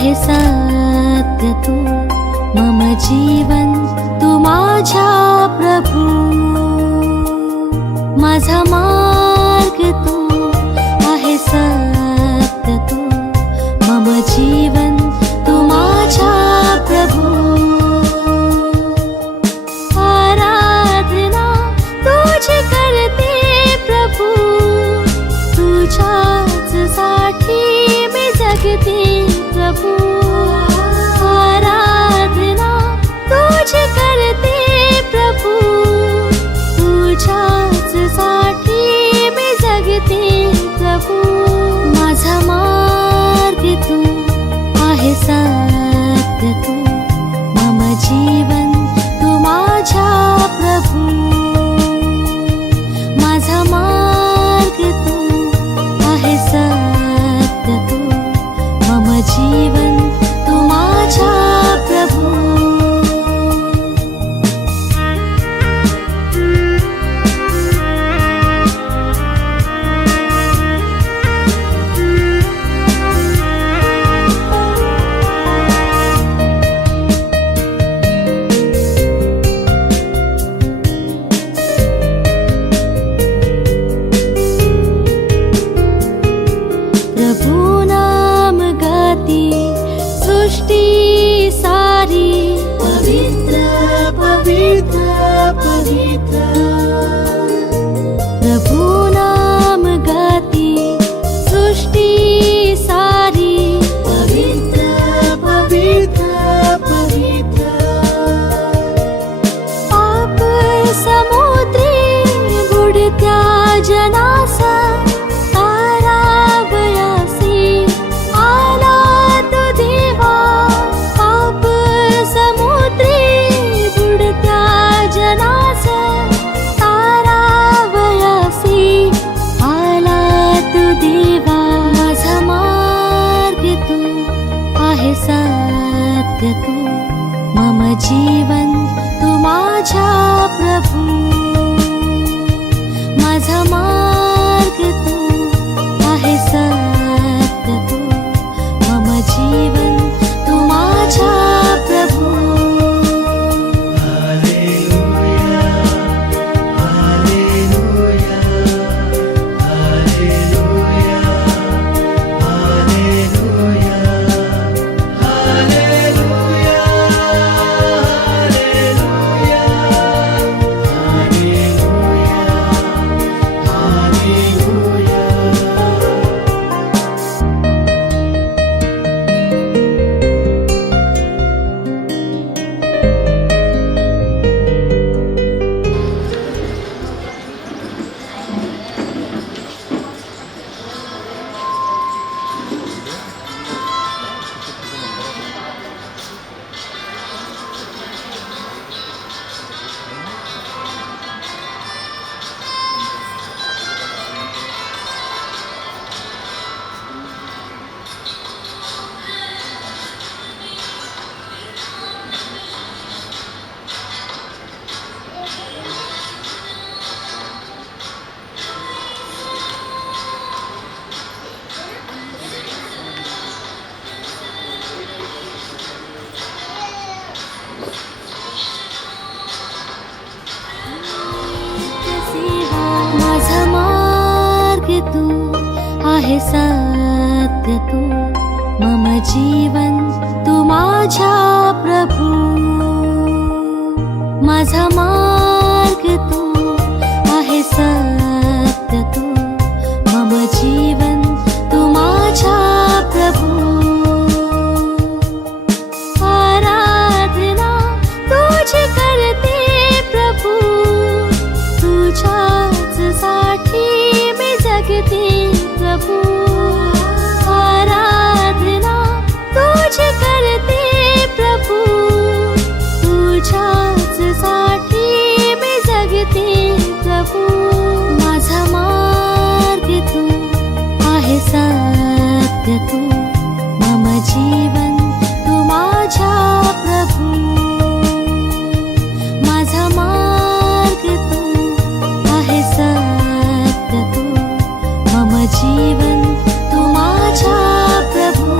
आहे सत्य तू मम जीवन तू माझ्या प्रभू माझा मार्ग तू आहे सत्य तू मम जीवन तू माझ्या प्रभू आराधना तुझी करते प्रभू तुझ्याच साठी मी जगते प्रभू आराधना तुझी करते प्रभू तुझ्याच साठी मी जगते प्रभू माझा मार्ग तू आहे सत्य तू मम जीवन तू माझ्या प्रभू माझा मार्ग तू आहे सत्य तू मम जीवन तू माझ्या प्रभू प्रभु नाम गाती सृष्टी सारी पवित्र पवित्र पवित्र प्रभु नाम गाती सृष्टी सारी पवित्र पवित्र पवित्र पाप समुद्री बुडत्या जनासा सत्य तू मम जीवन तू माझ्या प्रभू माझा मार्ग तू आहे सत्य तू मम जीवन तू माझ्या प्रभू माझा मार्ग तू आहे सत्य तू मम जीवन तू माझ्या प्रभू माझा मार्ग तू आहे सत्य तू मम जीवन तू माझ्या प्रभू आराधना तुझी करते प्रभू तुझ्याच साठी मी जगते प्रभू आराधना तुझी करते प्रभू तुझ्याच साठी मी जगते प्रभू माझा मार्ग तू आहे सत्य तू मम जीवन तू माझ्या प्रभू माझा मार्ग तू आहे सत्य तू मम जीवन तू माझ्या प्रभू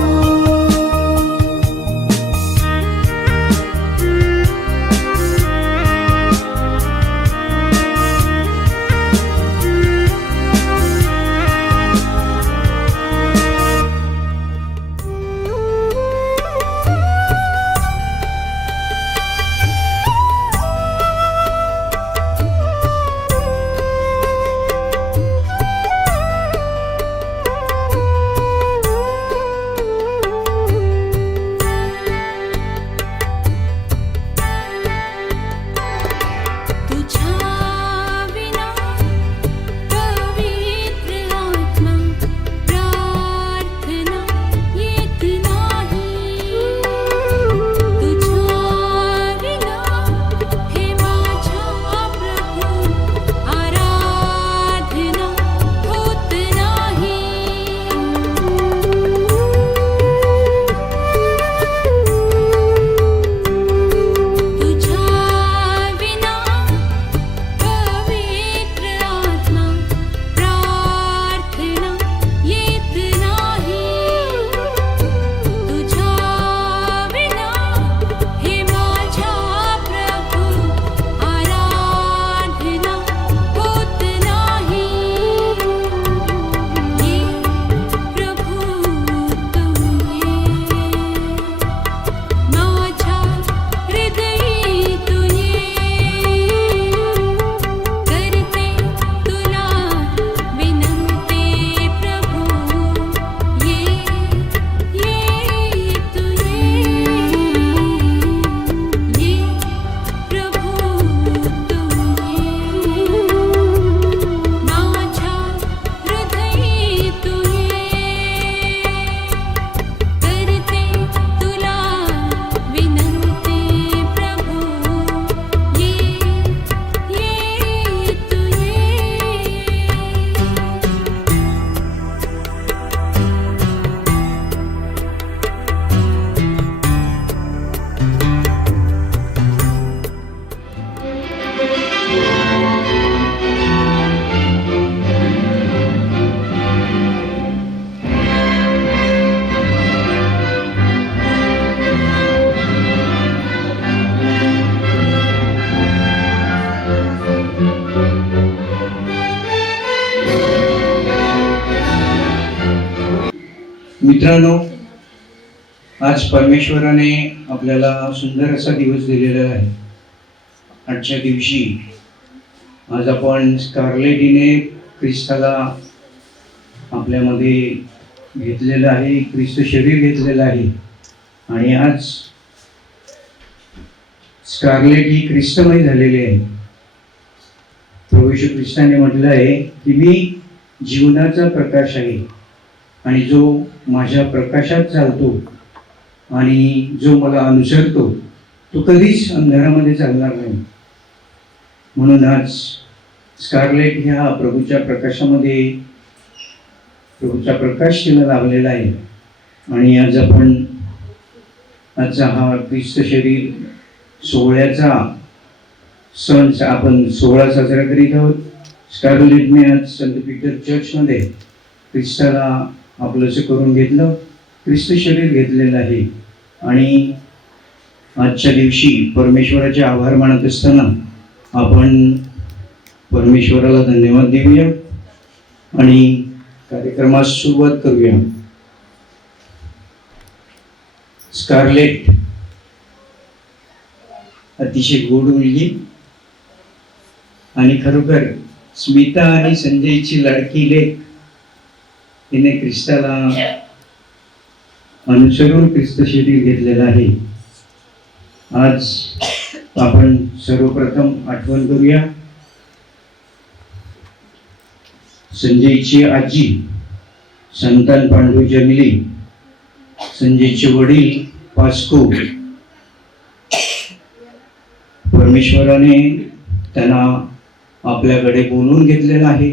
मित्रांनो, आज परमेश्वराने आपल्याला सुंदर असा दिवस दिलेला आहे. आजच्या दिवशी आज आपण स्कारलेटीने ख्रिस्ताला आपल्यामध्ये घेतलेलं आहे, ख्रिस्त शरीर घेतलेलं आहे. आणि आज स्कारलेट ही ख्रिस्तमय झालेली आहे. प्रभू येशू ख्रिस्ताने म्हटलं आहे की मी जीवनाचा प्रकाश आहे आणि जो माझ्या प्रकाशात चालतो आणि जो मला अनुसरतो तो कधीच अंधारामध्ये चालणार नाही. म्हणून आज स्कारलेट ह्या प्रभूच्या प्रकाशामध्ये प्रभूचा प्रकाश तिला लाभलेला आहे. आणि आज आपण आजचा हा ख्रिस्त शरीर सोहळ्याचा सण आपण सोहळा साजरा करीत आहोत. स्कारलेटने आज संत पीटर चर्चमध्ये ख्रिस्ताला आपलंसं करून घेतलं, ख्रिस्त शरीर घेतलेलं आहे. आणि आजच्या दिवशी परमेश्वराचे आभार मानत असताना आपण परमेश्वराला धन्यवाद देऊया आणि कार्यक्रमास सुरुवात करूया. स्कारलेट अतिशय गोड मुलगी आणि खरोखर स्मिता आणि संजयची लाडकी लेक. तिने ख्रिस्ताला अनुसरून ख्रिस्त शरीर घेतलेला आहे. आज आपण सर्वप्रथम आठवण करूया संजयची आजी संतान पांडू जंगली, संजयचे वडील पास्को. परमेश्वराने त्यांना आपल्याकडे बोलवून घेतलेलं आहे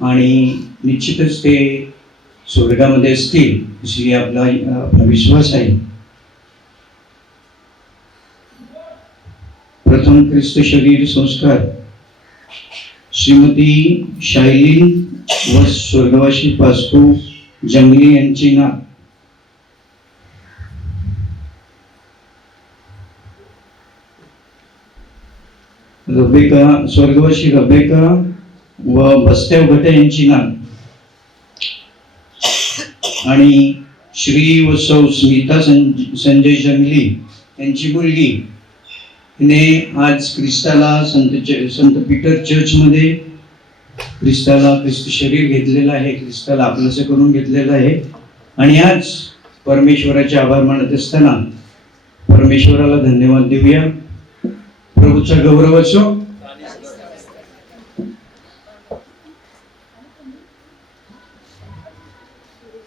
आणि निश्चितच ते स्वर्गामध्ये असतील अशी आपला विश्वास आहे. प्रथम ख्रिस्त शरीर संस्कार श्रीमती शायलीन व स्वर्गवासी पास्को जंगली यांची नाव. स्वर्गवासी रबेका व बस्त्या भटे यांची नाव आणि श्री व सौ स्मिता संजय जंगली यांची मुलगी. तिने आज ख्रिस्ताला संत पीटर चर्चमध्ये ख्रिस्ताला ख्रिस्त शरीर घेतलेलं आहे, ख्रिस्ताला आपलंसं करून घेतलेलं आहे. आणि आज परमेश्वराचे आभार मानत असताना परमेश्वराला धन्यवाद देऊया. प्रभूचा गौरव असो.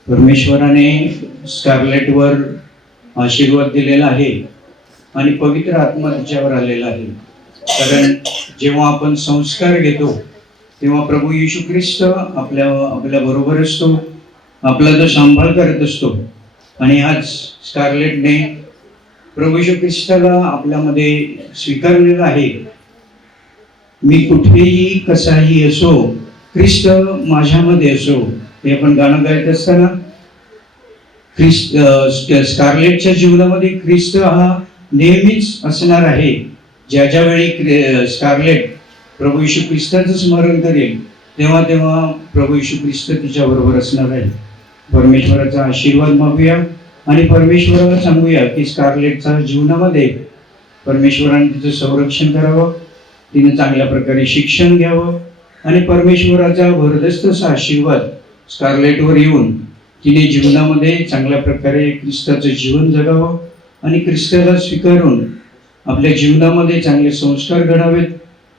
परमेश्वराने स्कारलेटवर आशीर्वाद दिलेला आहे आणि पवित्र आत्मा तिच्यावर आलेला आहे. कारण जेव्हा आपण संस्कार घेतो तेव्हा प्रभू येशू ख्रिस्त आपल्या बरोबर असतो, आपला जो सांभाळ करत असतो. आणि आज स्कारलेटने प्रभू येशू ख्रिस्ताला आपल्यामध्ये स्वीकारलेलं आहे. मी कुठेही कसाही असो, ख्रिस्त माझ्यामध्ये असो. हे आपण गाणं गायत असताना स्कारलेटच्या जीवनामध्ये ख्रिस्त हा नेहमीच असणार आहे. ज्या ज्या वेळी स्कारलेट प्रभू येशू ख्रिस्ताचं स्मरण करेल तेव्हा तेव्हा प्रभू येशू ख्रिस्त तिच्या बरोबर असणार आहे. परमेश्वराचा आशीर्वाद मागूया आणि परमेश्वराला सांगूया की स्कारलेटच्या जीवनामध्ये परमेश्वराने तिचं संरक्षण करावं, तिने चांगल्या प्रकारे शिक्षण घ्यावं आणि परमेश्वराचा भरदस्त असा आशीर्वाद स्कारलेटवर येऊन तिने जीवनामध्ये चांगल्या प्रकारे ख्रिस्ताचं जीवन जगावं आणि ख्रिस्ताला स्वीकारून आपल्या जीवनामध्ये चांगले संस्कार घडावेत.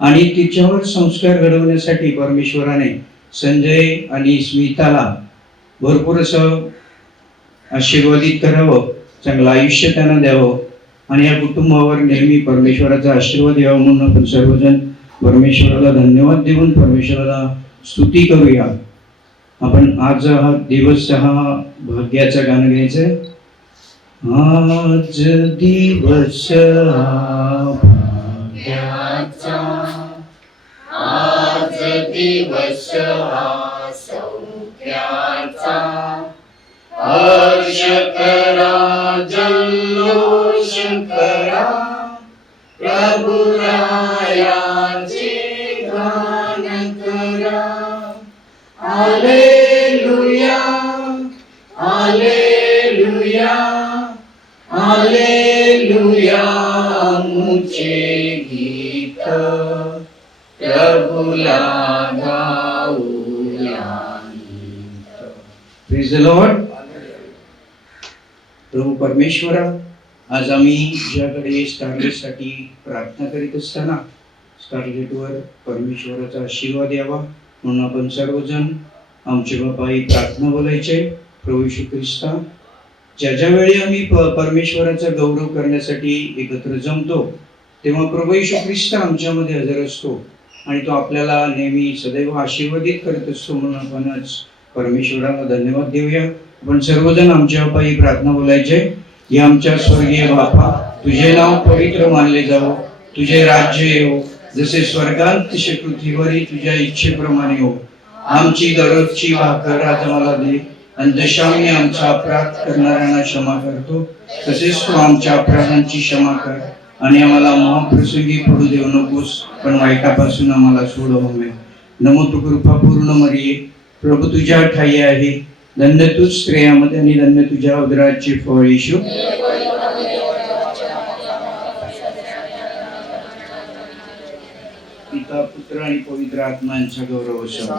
आणि तिच्यावर संस्कार घडवण्यासाठी परमेश्वराने संजय आणि स्मिताला भरपूर असं आशीर्वादित करावं, चांगलं आयुष्य त्यांना द्यावं आणि या कुटुंबावर नेहमी परमेश्वराचा आशीर्वाद यावा म्हणून आपण सर्वजण परमेश्वराला धन्यवाद देऊन परमेश्वराला स्तुती करूया. आपण आज हा दिवस हा भाग्याचं गाणं घ्यायचंय. आज दिवस हा भाग्याचा, आज दिवस हा सौख्याचा, हर्ष करा जल्लोष करा, प्रभु रायाचे गान करा. हालेलुया हालेलुया हालेलुया मुझे गीत प्रभुला गाऊया. Praise the Lord. प्रभू परमेश्वरा, आज आम्ही ज्याकडे स्टारलेटसाठी प्रार्थना करीत असताना स्टारलेटवर परमेश्वराचा आशीर्वाद यावा म्हणून आपण सर्वजण आमचे बाबा ही प्रार्थना बोलायचे. प्रभू येशू ख्रिस्ता, ज्या वेळी आम्ही परमेश्वराचा गौरव करण्यासाठी एकत्र जमतो तेव्हा प्रभू येशू ख्रिस्त आमच्यामध्ये हजर असतो आणि तो आपल्याला नेहमी सदैव आशीर्वादित करत असतो. म्हणून आपणच परमेश्वराला धन्यवाद देऊया. आपण सर्वजण आमच्या बाबा ही प्रार्थना बोलायचे. हे आमच्या स्वर्गीय बापा, तुझे नाव पवित्र मानले जावो, तुझे राज्य येवो, जसे स्वर्गात तसे पृथ्वीवरही तुझ्या इच्छेप्रमाणे हो. आमची दररोजची भाकर आज आम्हाला दे, आणि जशा आम्ही आमचा अपराध करणाऱ्यांना क्षमा करतो तसेच तू आमच्या अपराधांची क्षमा कर, आणि आम्हाला महाप्रसंगी पडू देऊ नकोस, पण वाईटापासून आम्हाला सोडव. नमो तू कृपापूर्ण मरिये, प्रभू तुझ्या ठाई आहे, धन्य तू स्त्रियामध्ये आणि धन्य तुझ्या उदराचे फळ येशू. पिता पुत्र आणि पवित्र आत्म्यांचा गौरव असो.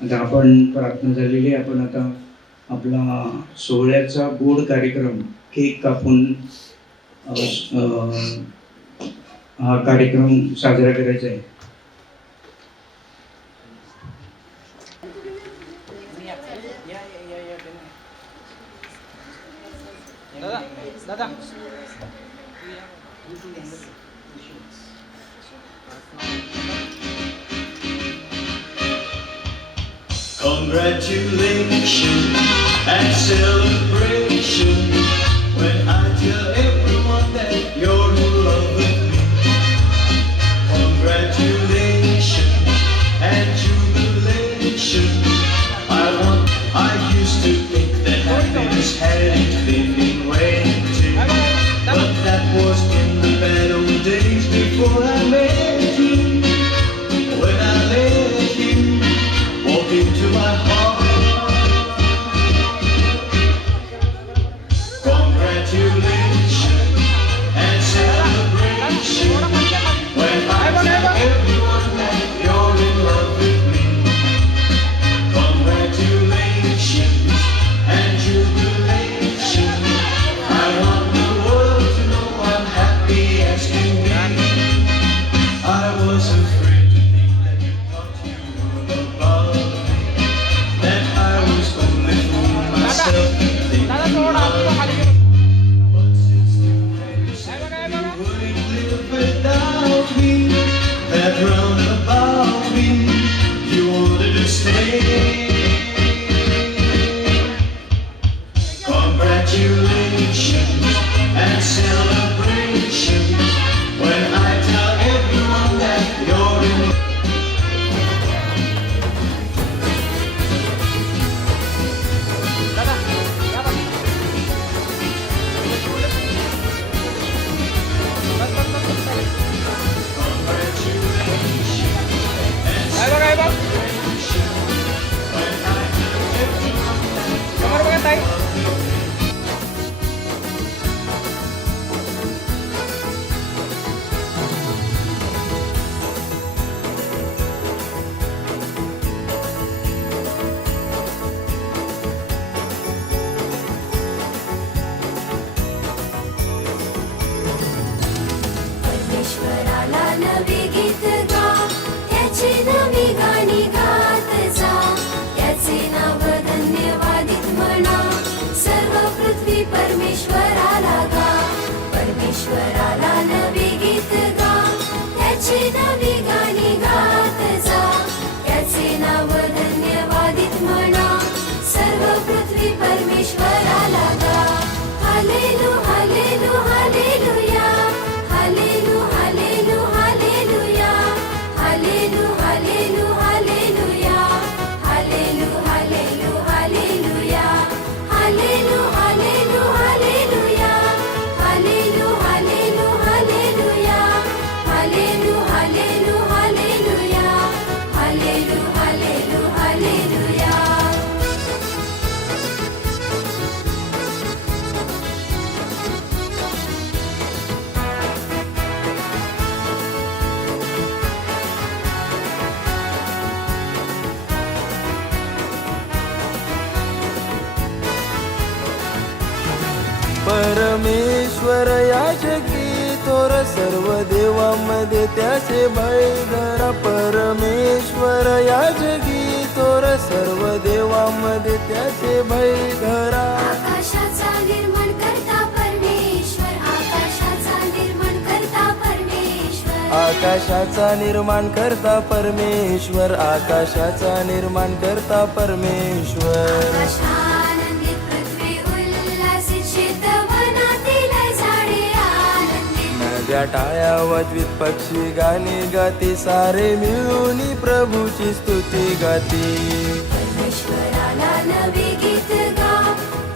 आता आपण प्रार्थना झालेली. आपण आता आपला सोहळ्याचा गोड कार्यक्रम केक कापून हा कार्यक्रम साजरा करायचा आहे. Congratulations and celebration when I tell everyone that you're in love with me. Congratulations and jubilation. I used to think that happiness hadn't been in waiting, but that was in the bad old days before I met you. When I let you walk into my heart, परमेश्वर या जगी थोर सर्व देवांमध्ये त्याचे भय धरा. परमेश्वर या जगी थोर सर्व देवांमध्ये त्याचे भय धरा. आकाशाचा निर्माण करता परमेश्वर, आकाशाचा निर्माण करता परमेश्वर, आकाशाचा निर्माण करता परमेश्वर, आकाशाचा निर्माण करता परमेश्वर. आकाशानंदित पृथ्वी उल्हासित शेतवनातील झाडे आनंदित. नद्या टाळ्या वाजवीत पक्षी गाणी गाती सारे मिळून प्रभूची स्तुती गाती. परमेश्वराला नवे गीत गा,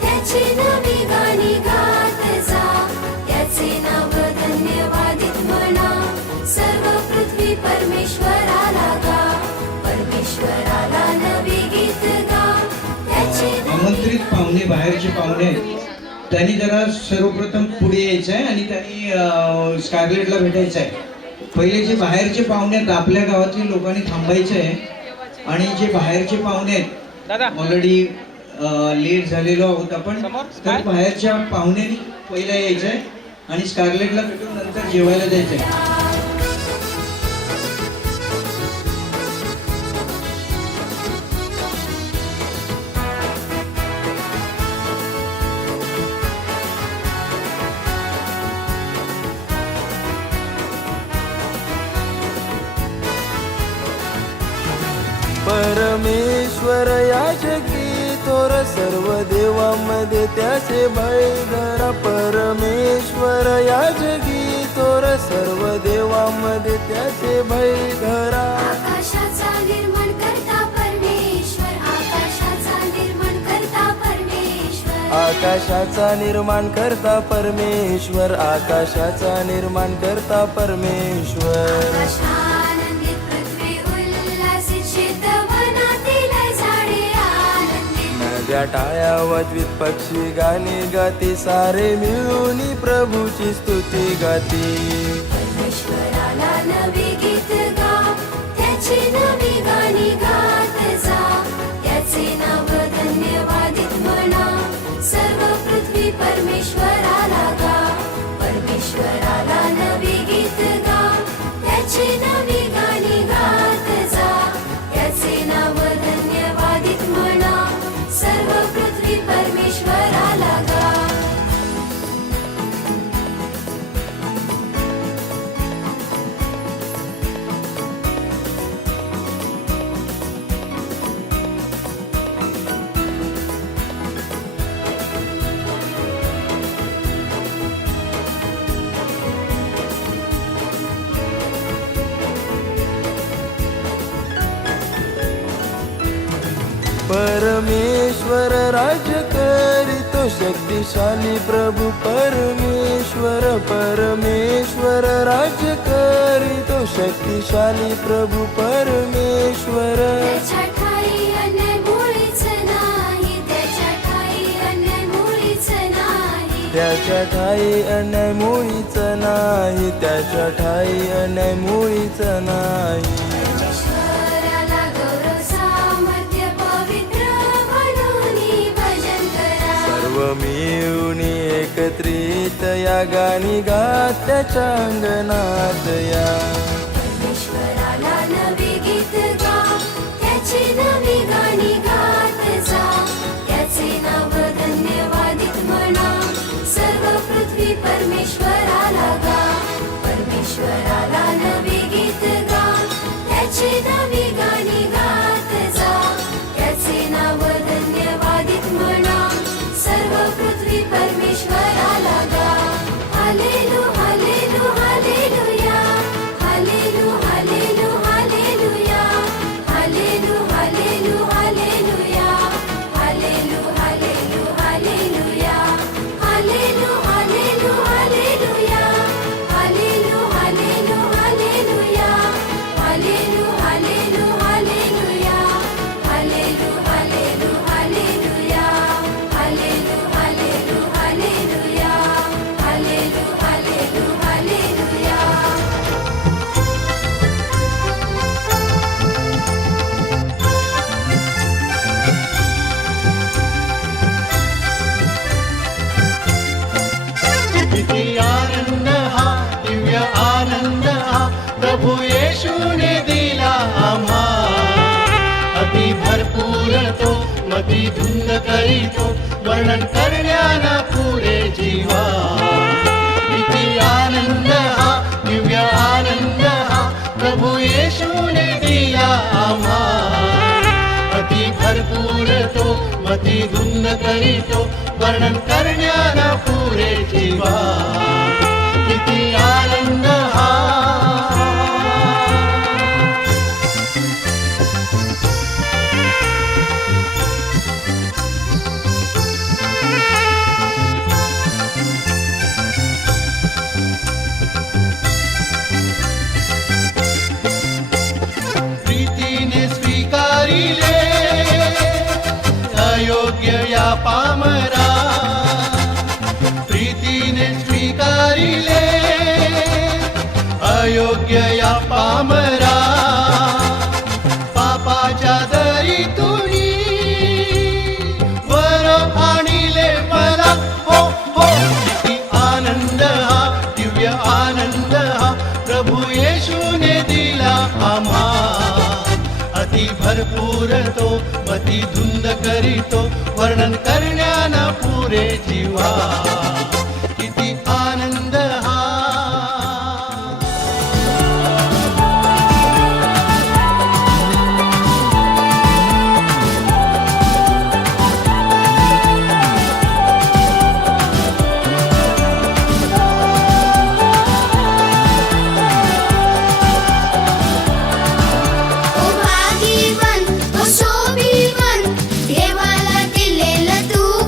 त्याची नवी गाणी गात जा. त्याचे नाव धन्यवादित म्हणा, सर्व पृथ्वी परमेश्वराला गा. परमेश्वराला नवे गीत गा, त्याचे आमंत्रित पाहुणे, बाहेरचे पाहुणे आहेत, त्यांनी जरा सर्वप्रथम पुढे यायचं आहे आणि त्यांनी स्कारलेटला भेटायचं आहे. पहिले जे बाहेरचे पाहुणे आहेत आपल्या गावातील लोकांनी थांबायचं आहे आणि जे बाहेरचे पाहुणे आहेत ऑलरेडी लेट झालेलो आहोत आपण, तर बाहेरच्या पाहुण्यांनी पहिला यायचं आहे आणि स्कारलेटला भेटून नंतर जेवायला जायचं आहे. परमेश्वर या जगी थोर सर्व देवांमध्ये त्याचे भय धरा. परमेश्वर या जगी थोर सर्व देवांमध्ये त्याचे भय धरा. आकाशाचा निर्माण करता परमेश्वर, आकाशाचा निर्माण करता परमेश्वर, आकाशाचा निर्माण करता परमेश्वर, आकाशाचा निर्माण करता परमेश्वर. आकाशानंदित पृथ्वी उल्हासित शेतवनातील झाडे आनंदित. नद्या टाळ्या वाजवीत पक्षी गाणी गाती सारे मिळून प्रभूची स्तुती गाती. परमेश्वराला नवे गीत गा, त्याची नवी गाणी गात जा. त्याचे नाव धन्यवादित म्हणा, सर्व पृथ्वी परमेश्वराला गा. परमेश्वराला नवे गीत गा, त्याची नवी गाणी गात जा. त्याचे नाव धन्यवादित म्हणा, सर्व पृथ्वी परमेश्वराला गा. परमेश्वर राज्य करीतो शक्तिशाली प्रभू परमेश्वर. परमेश्वर राज्य करीतो शक्तिशाली प्रभू परमेश्वर. त्याच्या ठाई अन्याय मुळीच नाही, त्याच्या ठाई अन्याय मुळीच नाही. त्याच्या ठाई अन्याय मुळीच नाही, त्याच्या ठाई अन्याय मुळीच नाही. परमेश्वराला गौरव सामर्थ्य पवित्र म्हणून भजन करा. सर्व मिळून एकत्रित या गाणी गात त्याच्या अंगणात या. परमेश्वराला नवे गीत गा, त्याची नवी गाणी गात जा. त्याचे नाव धन्यवादित म्हणा, सर्व पृथ्वी परमेश्वराला गा. परमेश्वराला नवे गीत गा, त्याची नवी गाणी गात जा. त्याचे नाव धन्यवादित म्हणा, सर्व पृथ्वी परमेश्वराला गा. हालेलू हालेलू हालेलुया, हालेलू हालेलू हालेलुया, प्रभु येशूने दिला आम्हा. अति भरपूर तो मती धुंद करीतो, वर्णन करण्याना पुरे जीवा. किती आनंद हा, दिव्य आनंद हा, प्रभु येशूने दिला आम्हा. अति भरपूर तो मती धुंद करीतो, वर्णन करण्याना पुरे जीवा. किती आनंद हा. प्रीतीने स्वीकारिले अयोग्य या पामरा. प्रीतीने स्वीकारिले अयोग्य या पामरा. पापाच्या दरीतुनी वर आणिले मला. हो हो, किती आनंद हा, दिव्य आनंद हा, प्रभु येशूने दिला आम्हा. अति भरपूर तो मती धुंद करीतो, वर्णन करण्याना पुरे जीवा. किती आनंद हा. ओ भाग्यवान, ओ शोभिवान, देवाला दिलेलं तू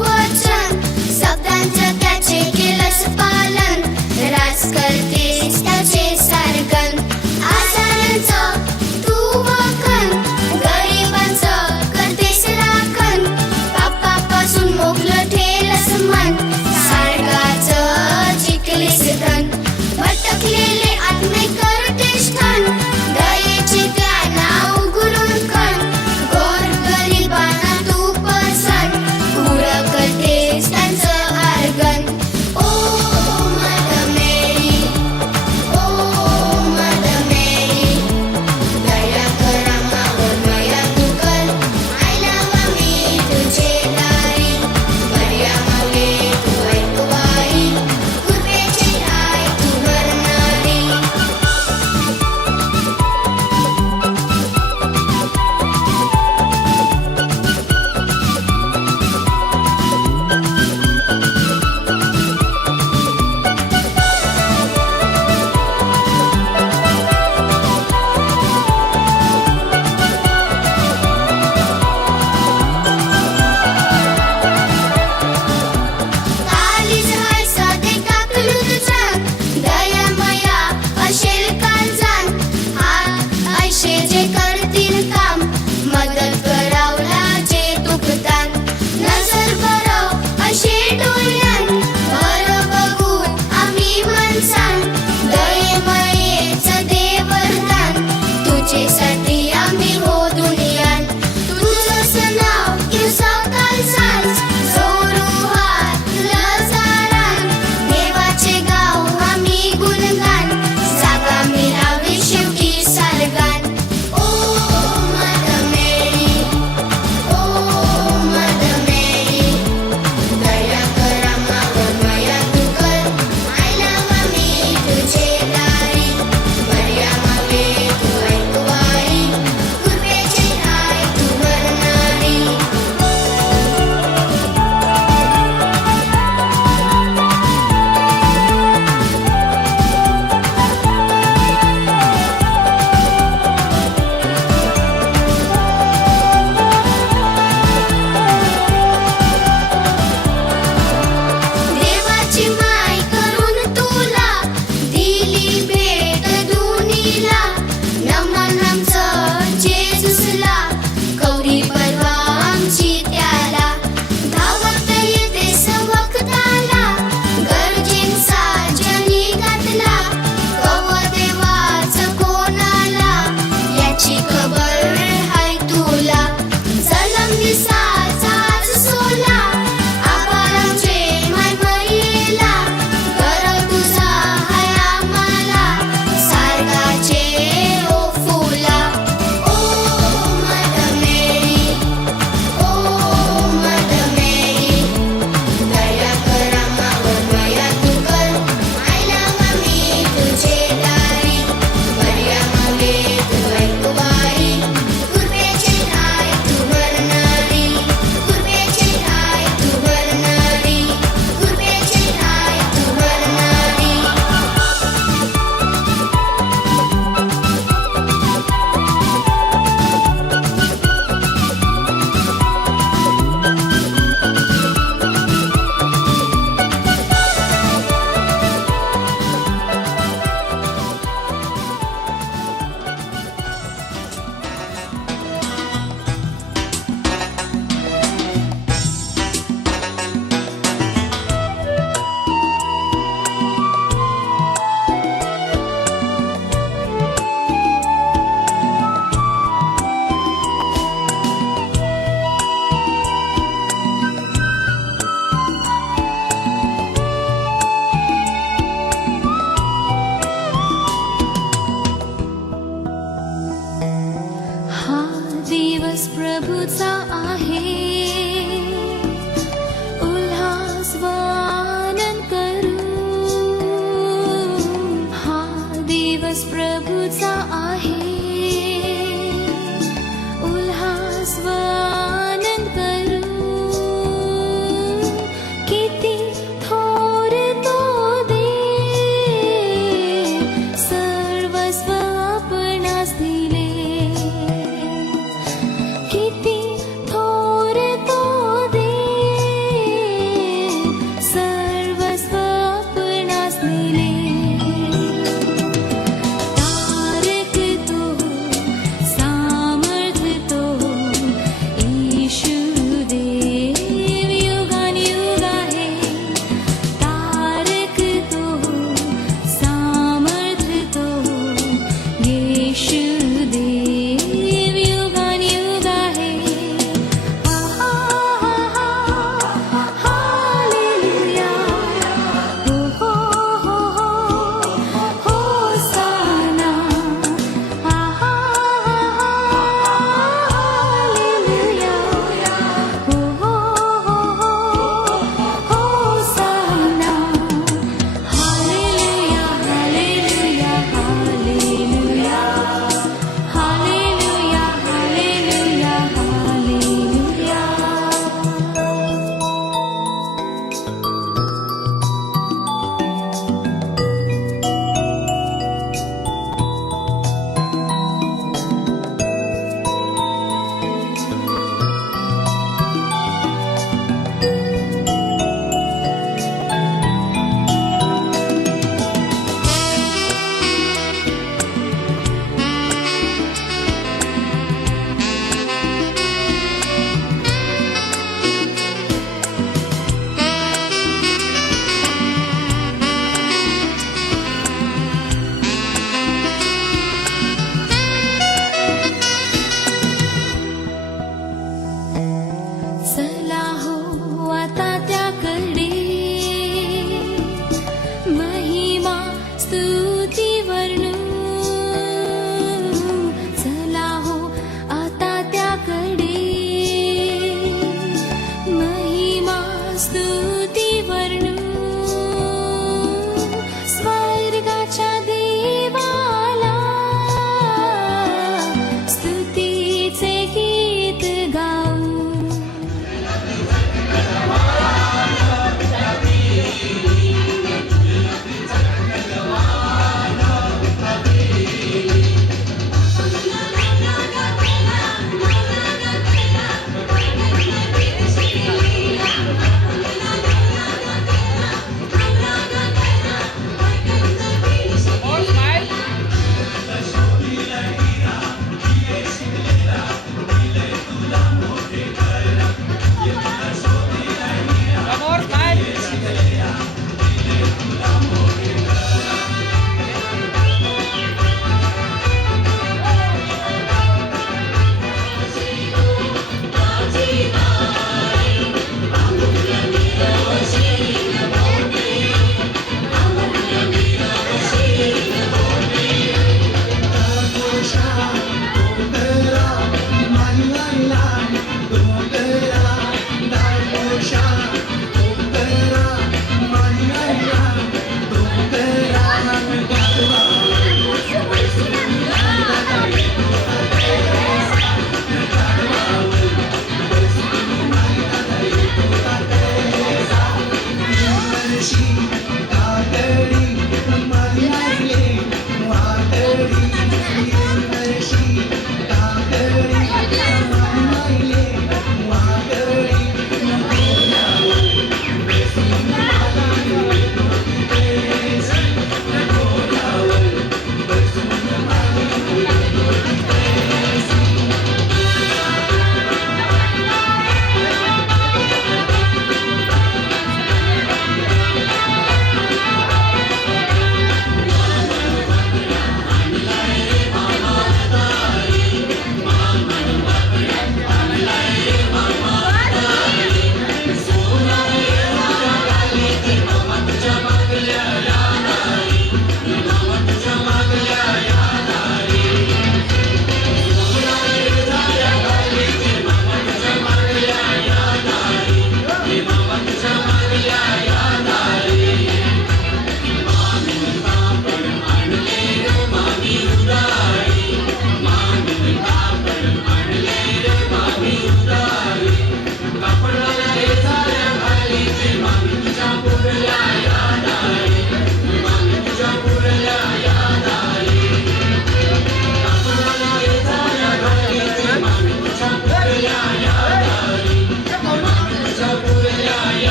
चला हो